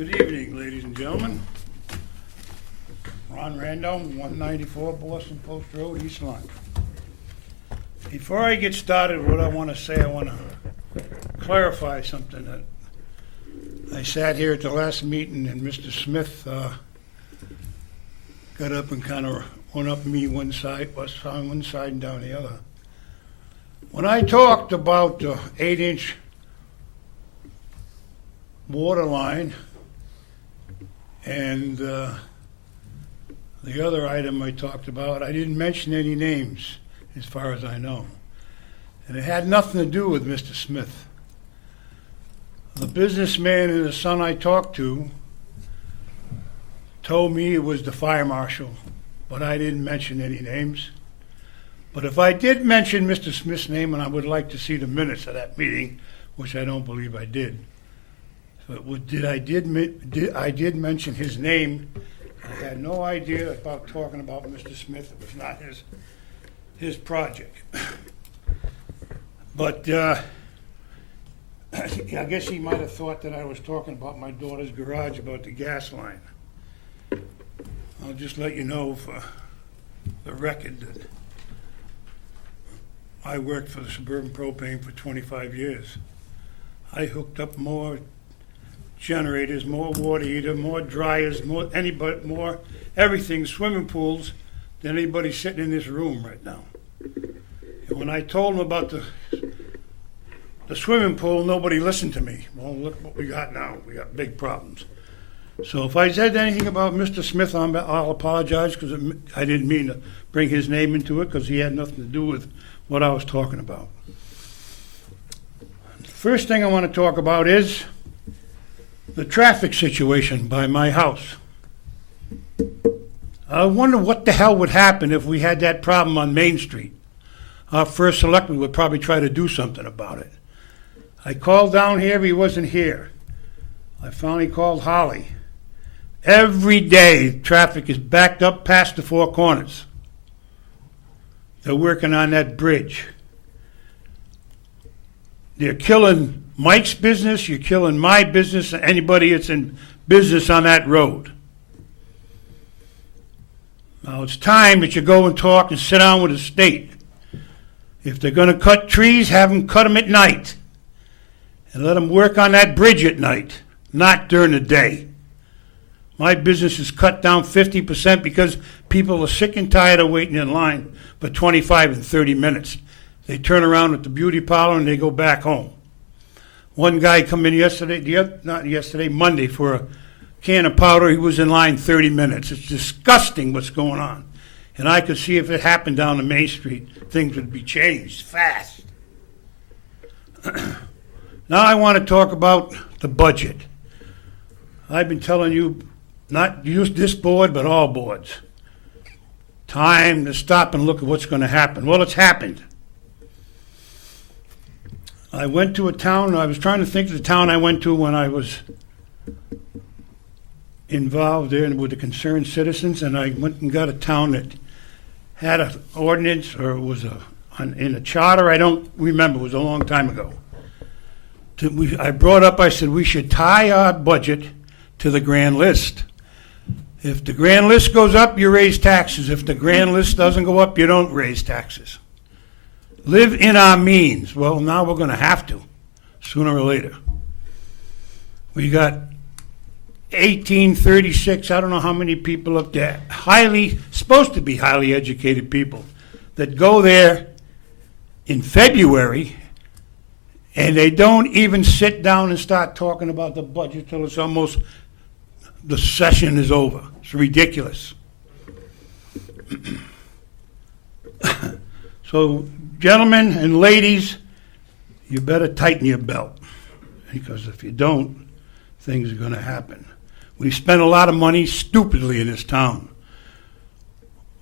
Good evening, ladies and gentlemen. Ron Randall, 194 Boston Post Road, East Lyme. Before I get started, what I want to say, I want to clarify something that I sat here at the last meeting and Mr. Smith got up and kind of went up me one side, was on one side and down the other. When I talked about the 8-inch water line and the other item I talked about, I didn't mention any names as far as I know. And it had nothing to do with Mr. Smith. The businessman and the son I talked to told me it was the fire marshal, but I didn't mention any names. But if I did mention Mr. Smith's name, and I would like to see the minutes of that meeting, which I don't believe I did. But I did mention his name. I had no idea about talking about Mr. Smith. It was not his project. But I guess he might have thought that I was talking about my daughter's garage, about the gas line. I'll just let you know for the record that I worked for the Suburban Propane for 25 years. I hooked up more generators, more water heater, more dryers, more everything, swimming pools, than anybody sitting in this room right now. And when I told them about the swimming pool, nobody listened to me. Well, look what we got now. We got big problems. So if I said anything about Mr. Smith, I'll apologize, because I didn't mean to bring his name into it, because he had nothing to do with what I was talking about. The first thing I want to talk about is the traffic situation by my house. I wonder what the hell would happen if we had that problem on Main Street. Our first selectman would probably try to do something about it. I called down here, he wasn't here. I finally called Holly. Every day, traffic is backed up past the Four Corners. They're working on that bridge. They're killing Mike's business, you're killing my business, and anybody that's in business on that road. Now it's time that you go and talk and sit down with the state. If they're going to cut trees, have them cut them at night. And let them work on that bridge at night, not during the day. My business is cut down 50% because people are sick and tired of waiting in line for 25 and 30 minutes. They turn around at the beauty parlor and they go back home. One guy come in Monday, for a can of powder. He was in line 30 minutes. It's disgusting what's going on. And I could see if it happened down the Main Street, things would be changed fast. Now I want to talk about the budget. I've been telling you, not use this board, but all boards. Time to stop and look at what's going to happen. Well, it's happened. I went to a town, I was trying to think of the town I went to when I was involved there with the concerned citizens, and I went and got a town that had an ordinance, or it was in a charter, I don't remember, it was a long time ago. I said we should tie our budget to the grand list. If the grand list goes up, you raise taxes. If the grand list doesn't go up, you don't raise taxes. Live in our means. Well, now we're going to have to, sooner or later. We got 1836, I don't know how many people up there, supposed to be highly educated people, that go there in February, and they don't even sit down and start talking about the budget till it's almost, the session is over. It's ridiculous. So, gentlemen and ladies, you better tighten your belt, because if you don't, things are going to happen. We spent a lot of money stupidly in this town.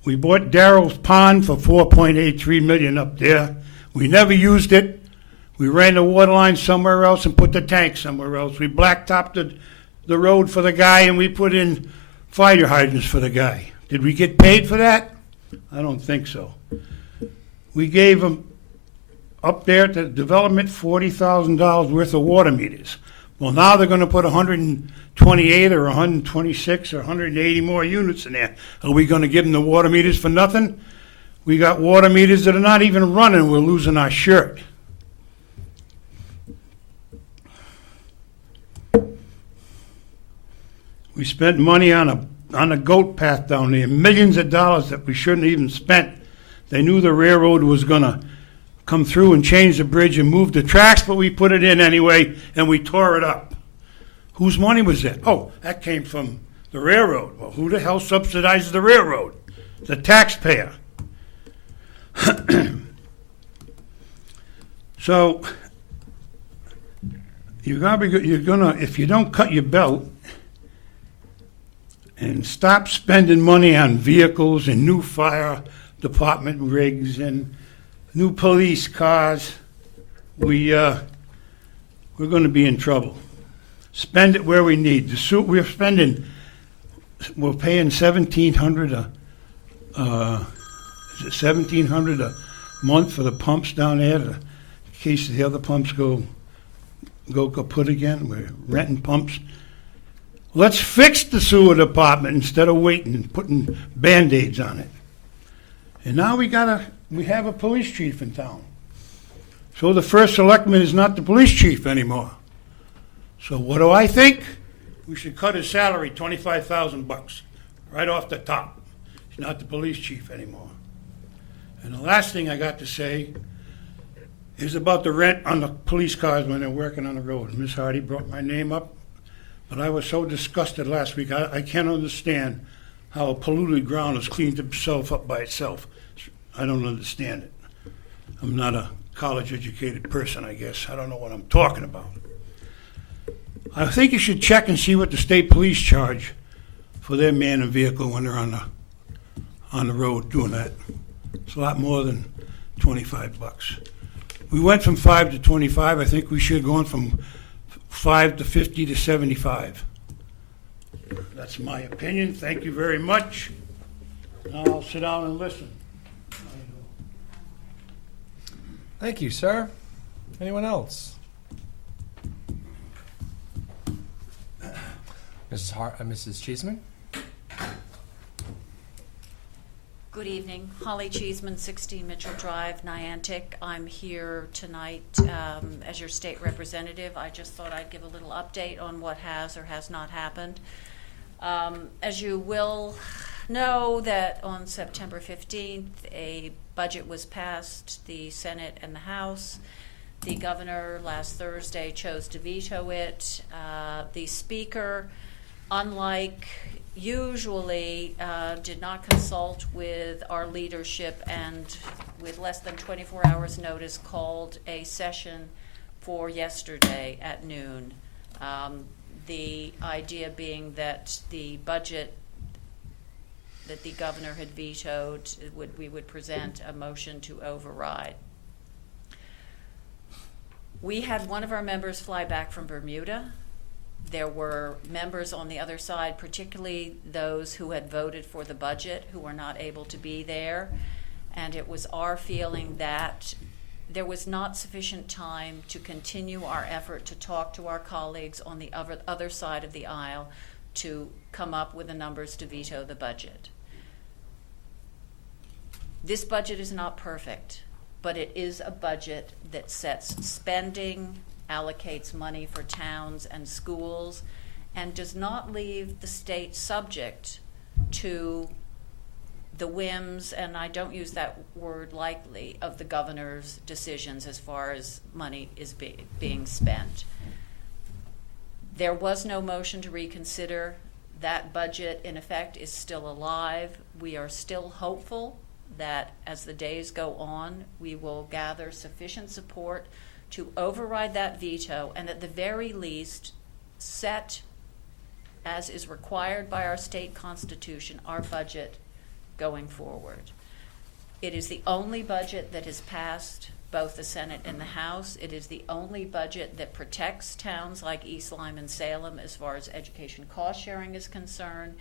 We bought Darrell's Pond for $4.83 million up there. We never used it. We ran the water line somewhere else and put the tank somewhere else. We blacktopped the road for the guy, and we put in fire hydrants for the guy. Did we get paid for that? I don't think so. We gave him up there at the development $40,000 worth of water meters. Well, now they're going to put 128 or 126 or 180 more units in there. Are we going to give them the water meters for nothing? We got water meters that are not even running. We're losing our shirt. We spent money on a goat path down there, millions of dollars that we shouldn't have even spent. They knew the railroad was going to come through and change the bridge and move the tracks, but we put it in anyway, and we tore it up. Whose money was that? Oh, that came from the railroad. Well, who the hell subsidizes the railroad? The taxpayer. So you're gonna if you don't cut your belt and stop spending money on vehicles and new fire department rigs and new police cars, we're going to be in trouble. Spend it where we need. We're paying $1,700 $1,700 a month for the pumps down there in case the other pumps go kaput again. We're renting pumps. Let's fix the sewer department instead of waiting and putting Band-Aids on it. And now we have a police chief in town. So the first selectman is not the police chief anymore. So what do I think? We should cut his salary $25,000 right off the top. He's not the police chief anymore. And the last thing I got to say is about the rent on the police cars when they're working on the road. Ms. Hardy brought my name up, but I was so disgusted last week. I can't understand how a polluted ground has cleaned itself up by itself. I don't understand it. I'm not a college-educated person, I guess. I don't know what I'm talking about. I think you should check and see what the state police charge for their man and vehicle when they're on the road doing that. It's a lot more than $25. We went from 5 to 25. I think we should have gone from 5 to 50 to 75. That's my opinion. Thank you very much. Now I'll sit down and listen. Thank you, sir. Anyone else? Mrs. Cheeseman? Good evening. Holly Cheeseman, 16 Mitchell Drive, Niantic. I'm here tonight as your state representative. I just thought I'd give a little update on what has or has not happened. As you will know, that on September 15th, a budget was passed, the Senate and the House. The governor last Thursday chose to veto it. The speaker, unlike usually, did not consult with our leadership and with less than 24 hours notice called a session for yesterday at noon. The idea being that the budget that the governor had vetoed, we would present a motion to override. We had one of our members fly back from Bermuda. There were members on the other side, particularly those who had voted for the budget, who were not able to be there. And it was our feeling that there was not sufficient time to continue our effort to talk to our colleagues on the other side of the aisle to come up with the numbers to veto the budget. This budget is not perfect, but it is a budget that sets spending, allocates money for towns and schools, and does not leave the state subject to the whims, and I don't use that word lightly, of the governor's decisions as far as money is being spent. There was no motion to reconsider. That budget, in effect, is still alive. We are still hopeful that as the days go on, we will gather sufficient support to override that veto and at the very least set, as is required by our state constitution, our budget going forward. It is the only budget that has passed both the Senate and the House. It is the only budget that protects towns like East Lyme and Salem as far as education cost sharing is concerned,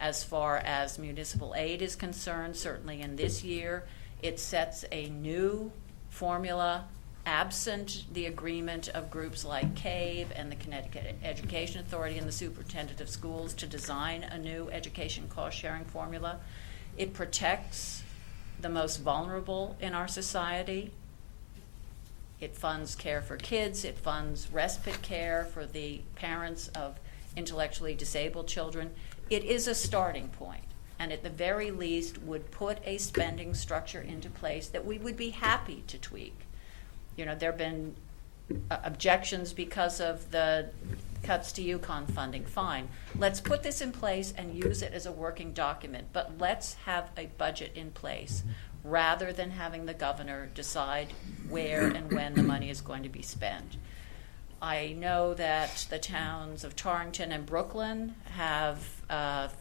as far as municipal aid is concerned. Certainly in this year, it sets a new formula absent the agreement of groups like CAVE and the Connecticut Education Authority and the Superintendent of Schools to design a new education cost-sharing formula. It protects the most vulnerable in our society. It funds care for kids. It funds respite care for the parents of intellectually disabled children. It is a starting point, and at the very least would put a spending structure into place that we would be happy to tweak. You know, there have been objections because of the cuts to Yukon funding. Fine. Let's put this in place and use it as a working document, but let's have a budget in place rather than having the governor decide where and when the money is going to be spent. I know that the towns of Torrington and Brooklyn have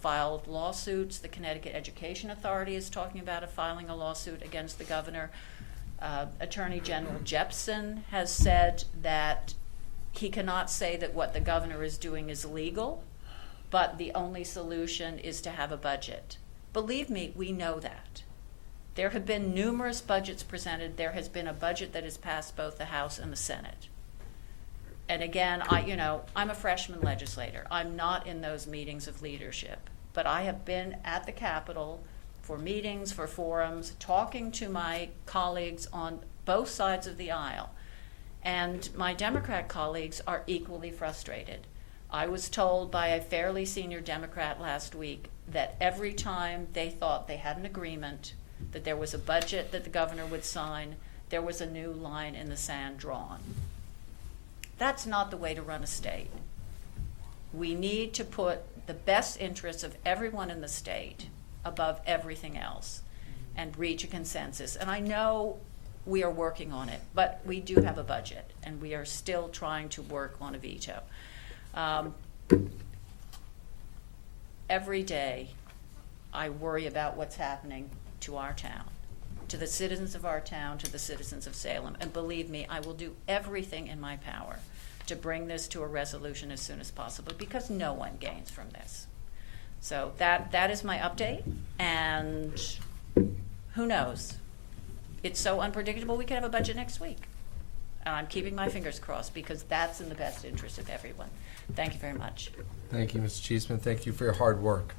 filed lawsuits. The Connecticut Education Authority is talking about filing a lawsuit against the governor. Attorney General Jepsen has said that he cannot say that what the governor is doing is legal, but the only solution is to have a budget. Believe me, we know that. There have been numerous budgets presented. There has been a budget that has passed both the House and the Senate. And again, I'm a freshman legislator. I'm not in those meetings of leadership, but I have been at the Capitol for meetings, for forums, talking to my colleagues on both sides of the aisle. And my Democrat colleagues are equally frustrated. I was told by a fairly senior Democrat last week that every time they thought they had an agreement, that there was a budget that the governor would sign, there was a new line in the sand drawn. That's not the way to run a state. We need to put the best interests of everyone in the state above everything else and reach a consensus. And I know we are working on it, but we do have a budget, and we are still trying to work on a veto. Every day, I worry about what's happening to our town, to the citizens of our town, to the citizens of Salem. And believe me, I will do everything in my power to bring this to a resolution as soon as possible, because no one gains from this. So that is my update, and who knows? It's so unpredictable, we could have a budget next week. And I'm keeping my fingers crossed, because that's in the best interest of everyone. Thank you very much. Thank you, Mrs. Cheeseman. Thank you for your hard work.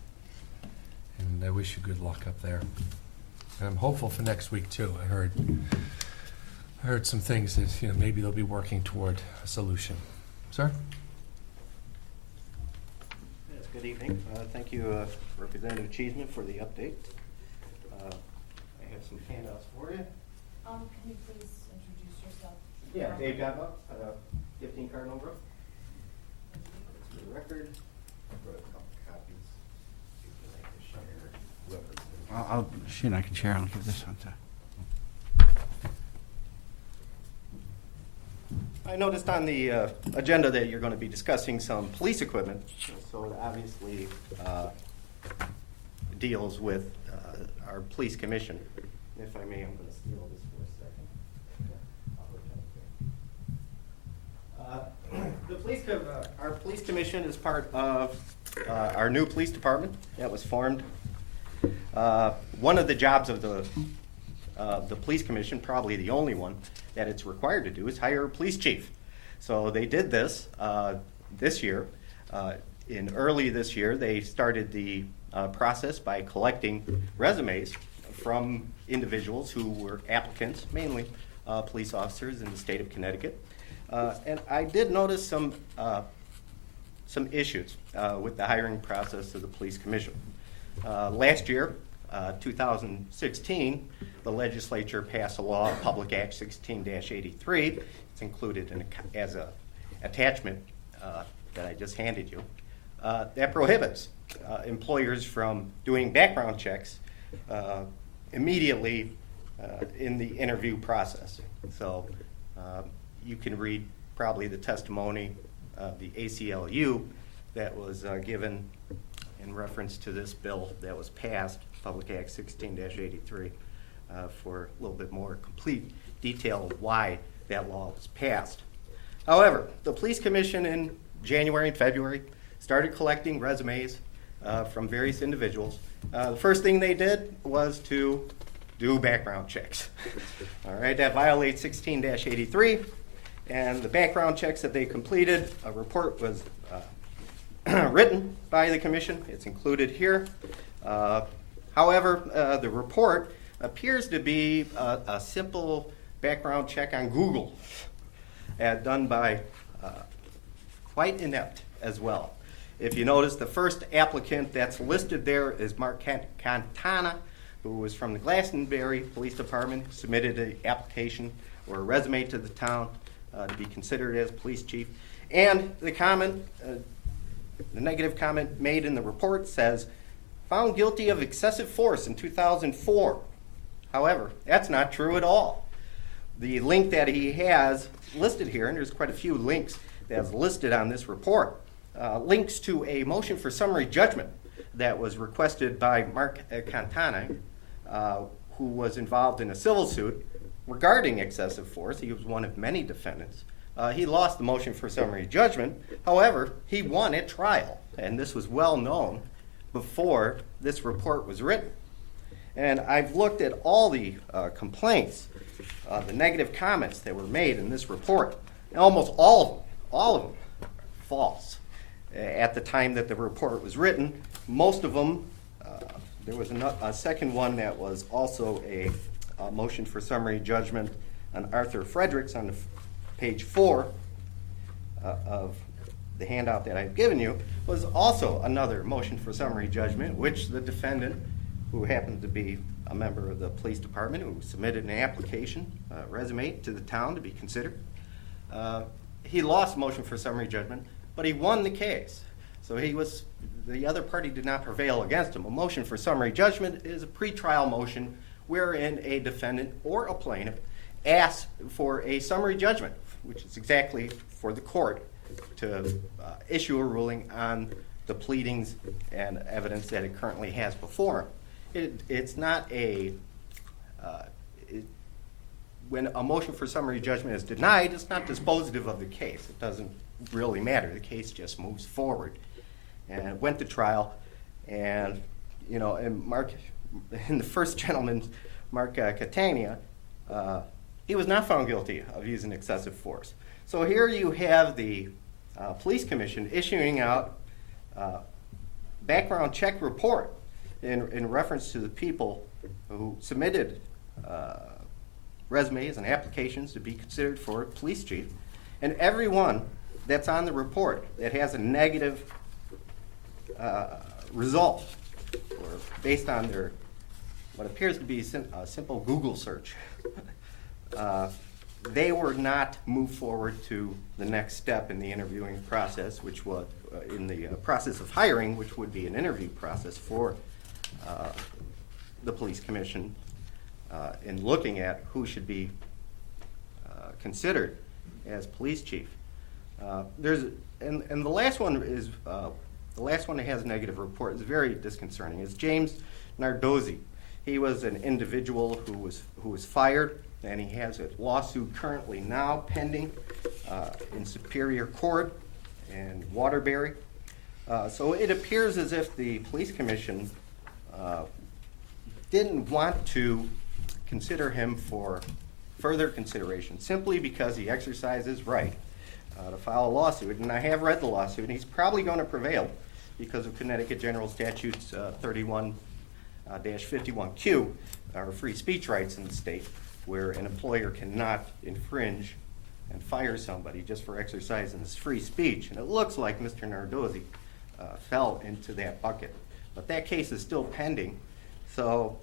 And I wish you good luck up there. And I'm hopeful for next week, too. I heard some things that, maybe they'll be working toward a solution. Sir? Yes, good evening. Thank you, Representative Cheeseman, for the update. I have some handouts for you. Can you please introduce yourself? Yeah, Dave Godbout, 15 Cardinal Grove. For the record. I've got a couple copies. If you'd like to share, whoever. I can share. I'll give this one to. I noticed on the agenda that you're going to be discussing some police equipment, so it obviously deals with our police commission. If I may, I'm going to steal this for a second. Our police commission is part of our new police department that was formed. One of the jobs of the police commission, probably the only one that it's required to do, is hire a police chief. So they did this this year. Early this year, they started the process by collecting resumes from individuals who were applicants, mainly police officers in the state of Connecticut. And I did notice some issues with the hiring process of the police commission. Last year, 2016, the legislature passed a law, Public Act 16-83. It's included as an attachment that I just handed you. That prohibits employers from doing background checks immediately in the interview process. So you can read probably the testimony of the ACLU that was given in reference to this bill that was passed, Public Act 16-83, for a little bit more complete detail of why that law was passed. However, the police commission in January and February started collecting resumes from various individuals. The first thing they did was to do background checks. All right, that violates 16-83, and the background checks that they completed, a report was written by the commission. It's included here. However, the report appears to be a simple background check on Google, done by quite inept as well. If you notice, the first applicant that's listed there is Mark Cantana, who was from the Glastonbury Police Department, submitted an application or a resume to the town to be considered as police chief. And the comment, the negative comment made in the report says, found guilty of excessive force in 2004. However, that's not true at all. The link that he has listed here, and there's quite a few links that's listed on this report, links to a motion for summary judgment that was requested by Mark Cantana, who was involved in a civil suit regarding excessive force. He was one of many defendants. He lost the motion for summary judgment. However, he won at trial, and this was well known before this report was written. And I've looked at all the complaints, the negative comments that were made in this report, and almost all of them are false. At the time that the report was written, most of them, there was a second one that was also a motion for summary judgment on Arthur Fredericks on page 4 of the handout that I've given you, was also another motion for summary judgment, which the defendant, who happened to be a member of the police department, who submitted an application, resume to the town to be considered, he lost the motion for summary judgment, but he won the case. So the other party did not prevail against him. A motion for summary judgment is a pretrial motion wherein a defendant or a plaintiff asks for a summary judgment, which is exactly for the court to issue a ruling on the pleadings and evidence that it currently has before him. It's not when a motion for summary judgment is denied, it's not dispositive of the case. It doesn't really matter. The case just moves forward. And it went to trial, and and the first gentleman, Mark Catania, he was not found guilty of using excessive force. So here you have the police commission issuing out background check report in reference to the people who submitted resumes and applications to be considered for police chief, and everyone that's on the report that has a negative result, or based on their what appears to be a simple Google search, they were not moved forward to the next step in the interviewing process, which was in the process of hiring, which would be an interview process for the police commission in looking at who should be considered as police chief. And the last one is the last one that has a negative report is very disconcerting. It's James Nardozzi. He was an individual who was fired, and he has a lawsuit currently now pending in Superior Court in Waterbury. So it appears as if the police commission didn't want to consider him for further consideration simply because he exercised his right to file a lawsuit. And I have read the lawsuit, and he's probably going to prevail because of Connecticut General Statutes 31-51Q, or free speech rights in the state, where an employer cannot infringe and fire somebody just for exercising his free speech. And it looks like Mr. Nardozzi fell into that bucket. But that case is still pending. So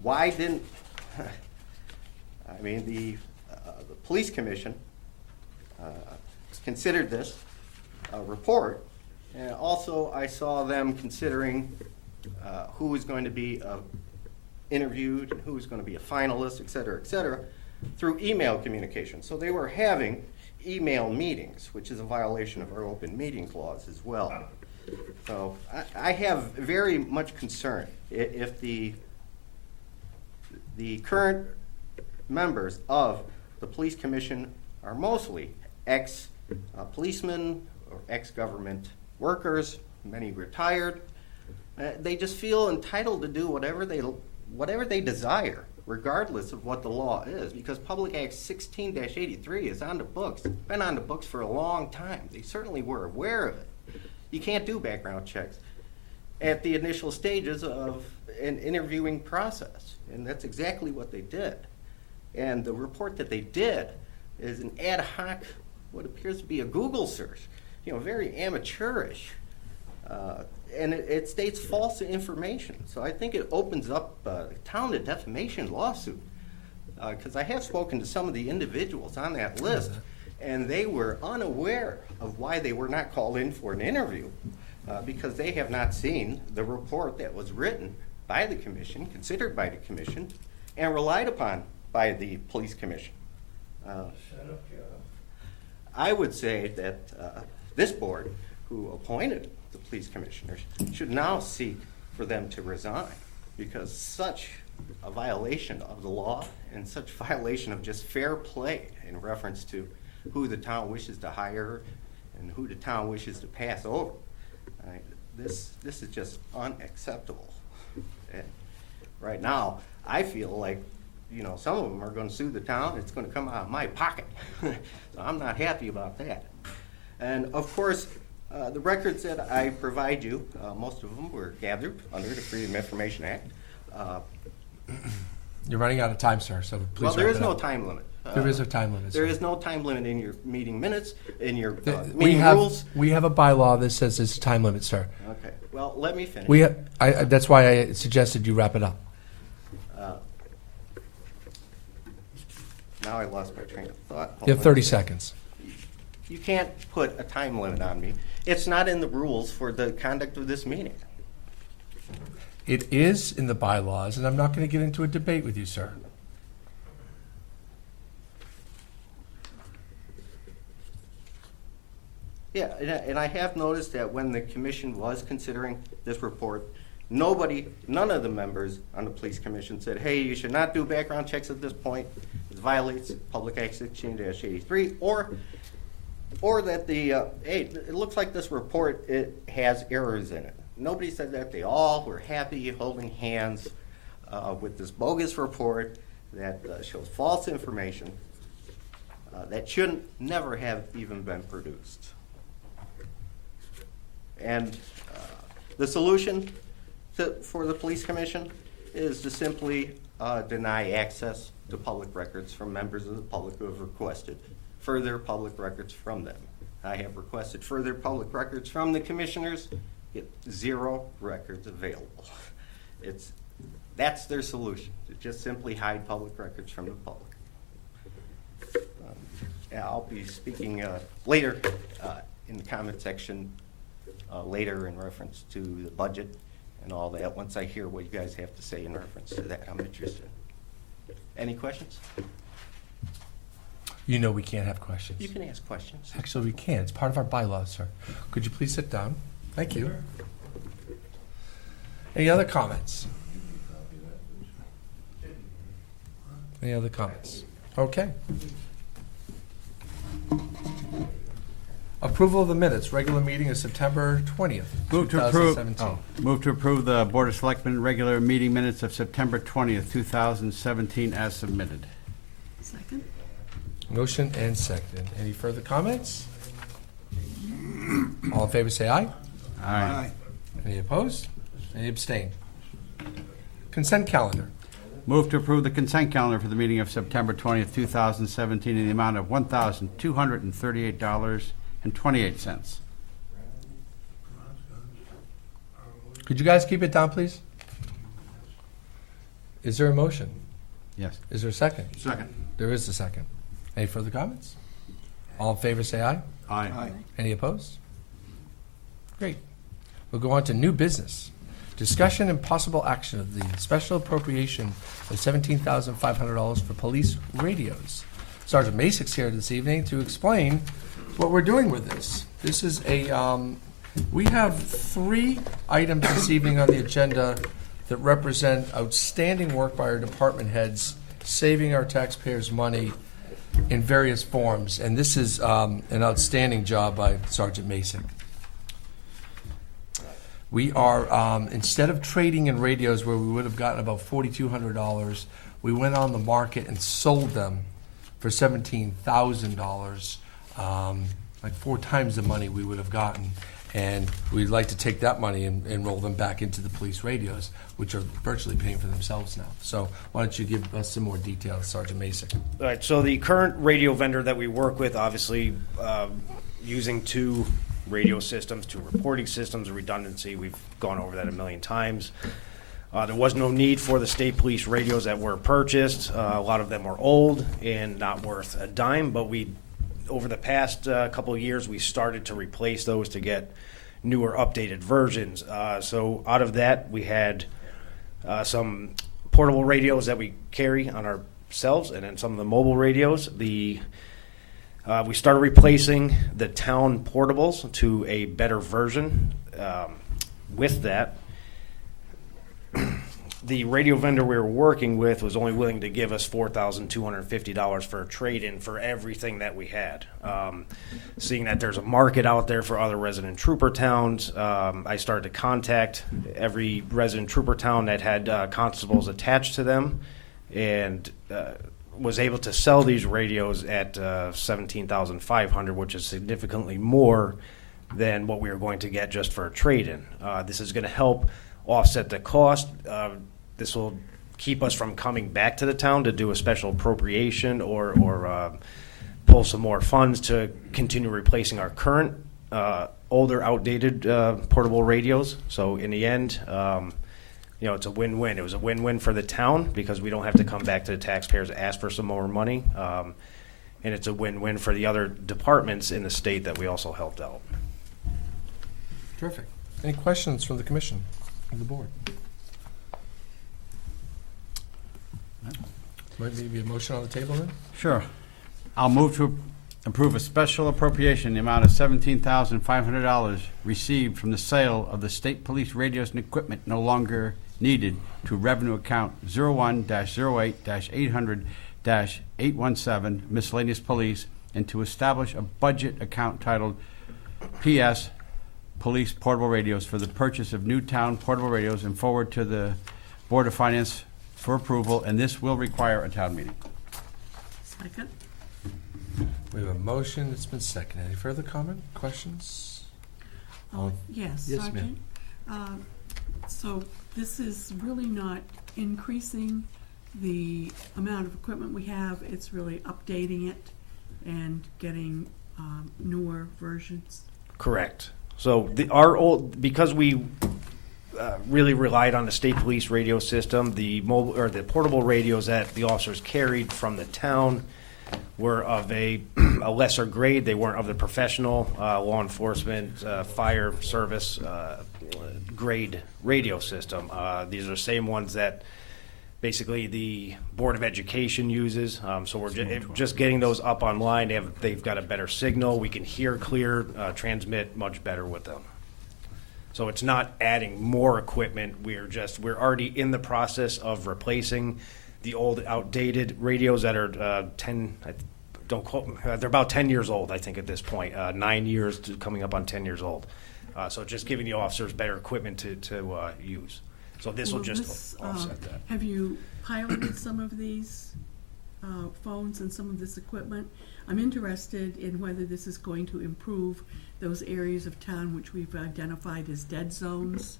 why didn't, the police commission considered this report, and also I saw them considering who was going to be interviewed and who was going to be a finalist, et cetera, through email communication. So they were having email meetings, which is a violation of our open meeting clause as well. So I have very much concern if the current members of the police commission are mostly ex-policemen or ex-government workers, many retired. They just feel entitled to do whatever they desire regardless of what the law is, because Public Act 16-83 is on the books, been on the books for a long time. They certainly were aware of it. You can't do background checks at the initial stages of an interviewing process, and that's exactly what they did. And the report that they did is an ad hoc, what appears to be a Google search, very amateurish. And it states false information. So I think it opens up the town to defamation lawsuit. Because I have spoken to some of the individuals on that list, and they were unaware of why they were not called in for an interview, because they have not seen the report that was written by the commission, considered by the commission, and relied upon by the police commission. I would say that this board, who appointed the police commissioners, should now seek for them to resign, because such a violation of the law and such violation of just fair play in reference to who the town wishes to hire and who the town wishes to pass over. This is just unacceptable. And right now, I feel like some of them are going to sue the town. It's going to come out of my pocket. So I'm not happy about that. And of course, the records that I provide you, most of them were gathered under the Freedom of Information Act. You're running out of time, sir, so please Well, there wrap is it no up. time limit. There is a time limit, There sir. is no time limit in your meeting minutes, in your We meeting have rules. we have a bylaw that says there's a time limit, sir. Okay, well, let me finish. That's why I suggested you wrap it up. Now I lost my train of thought. You have 30 seconds. You can't put a time limit on me. It's not in the rules for the conduct of this meeting. It is in the bylaws, and I'm not going to get into a debate with you, sir. Yeah, and I have noticed that when the commission was considering this report, none of the members on the police commission said, hey, you should not do background checks at this point. It violates Public Act 16-83, or that hey, it looks like this report, it has errors in it. Nobody said that. They all were happy holding hands with this bogus report that shows false information that shouldn't never have even been produced. And the solution for the police commission is to simply deny access to public records from members of the public who have requested further public records from them. I have requested further public records from the commissioners, get 0 records available. That's their solution, to just simply hide public records from the public. I'll be speaking later in the comment section later in reference to the budget and all that, once I hear what you guys have to say in reference to that. I'm interested. Any questions? You know we can't have questions. You can ask questions. Actually, we can. It's part of our bylaws, sir. Could you please sit down? Thank you. Any other comments? Any other comments? Okay. Approval of the minutes, regular meeting of September 20th, Move to approve. 2017. Move to approve the Board of Selectmen regular meeting minutes of September 20th, 2017 as submitted. Second? Motion and second. Any further comments? All in favor say aye. Aye. Any opposed? Any abstain? Consent calendar. Move to approve the consent calendar for the meeting of September 20th, 2017 in the amount of $1,238.28. Could you guys keep it down, please? Is there a motion? Yes. Is there a second? Second. There is a second. Any further comments? All in favor say aye. Aye. Any opposed? Great. We'll go on to new business. Discussion and possible action of the special appropriation of $17,500 for police radios. Sergeant Masic's here this evening to explain what we're doing with this. This is we have 3 items this evening on the agenda that represent outstanding work by our department heads, saving our taxpayers money in various forms. And this is an outstanding job by Sergeant Masic. We are, instead of trading in radios where we would have gotten about $4,200, we went on the market and sold them for $17,000, like 4 times the money we would have gotten. And we'd like to take that money and roll them back into the police radios, which are virtually paying for themselves now. So why don't you give us some more details, Sergeant Mason? All right, so the current radio vendor that we work with, obviously, using 2 radio systems, 2 reporting systems, redundancy, we've gone over that a million times. There was no need for the state police radios that were purchased. A lot of them are old and not worth a dime, but over the past couple of years, we started to replace those to get newer, updated versions. So out of that, we had some portable radios that we carry on ourselves, and then some of the mobile radios. We started replacing the town portables to a better version. With that, the radio vendor we were working with was only willing to give us $4,250 for a trade-in for everything that we had. Seeing that there's a market out there for other resident trooper towns, I started to contact every resident trooper town that had constables attached to them, and was able to sell these radios at $17,500, which is significantly more than what we were going to get just for a trade-in. This is going to help offset the cost. This will keep us from coming back to the town to do a special appropriation or pull some more funds to continue replacing our current older, outdated portable radios. So in the end, it's a win-win. It was a win-win for the town because we don't have to come back to the taxpayers to ask for some more money. And it's a win-win for the other departments in the state that we also helped out. Terrific. Any questions from the commission and the board? Might maybe a motion on the table then? Sure. I'll move to approve a special appropriation in the amount of $17,500 received from the sale of the state police radios and equipment no longer needed to revenue account 01-08-800-817 miscellaneous police, and to establish a budget account titled PS Police Portable Radios for the purchase of new town portable radios, and forward to the Board of Finance for approval, and this will require a town meeting. Second? We have a motion. It's been seconded. Any further comment, questions? Yes, Yes, ma'am. Sergeant. So this is really not increasing the amount of equipment we have. It's really updating it and getting newer versions. Correct. So our old, because we really relied on the state police radio system, the mobile or the portable radios that the officers carried from the town were of a lesser grade. They weren't of the professional law enforcement, fire service grade radio system. These are the same ones that basically the Board of Education uses. So we're just getting those up online. They've got a better signal. We can hear clear, transmit much better with them. So it's not adding more equipment. We're already in the process of replacing the old, outdated radios that are 10. Don't quote me. They're about 10 years old, I think, at this point. 9 years to coming up on 10 years old. So just giving the officers better equipment to use. So this will just offset that. Have you piloted some of these phones and some of this equipment? I'm interested in whether this is going to improve those areas of town which we've identified as dead zones,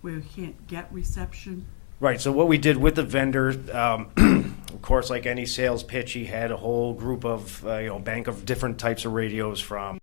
where you can't get reception. Right, so what we did with the vendor, of course, like any sales pitch, he had a whole group of, bank of different types of radios from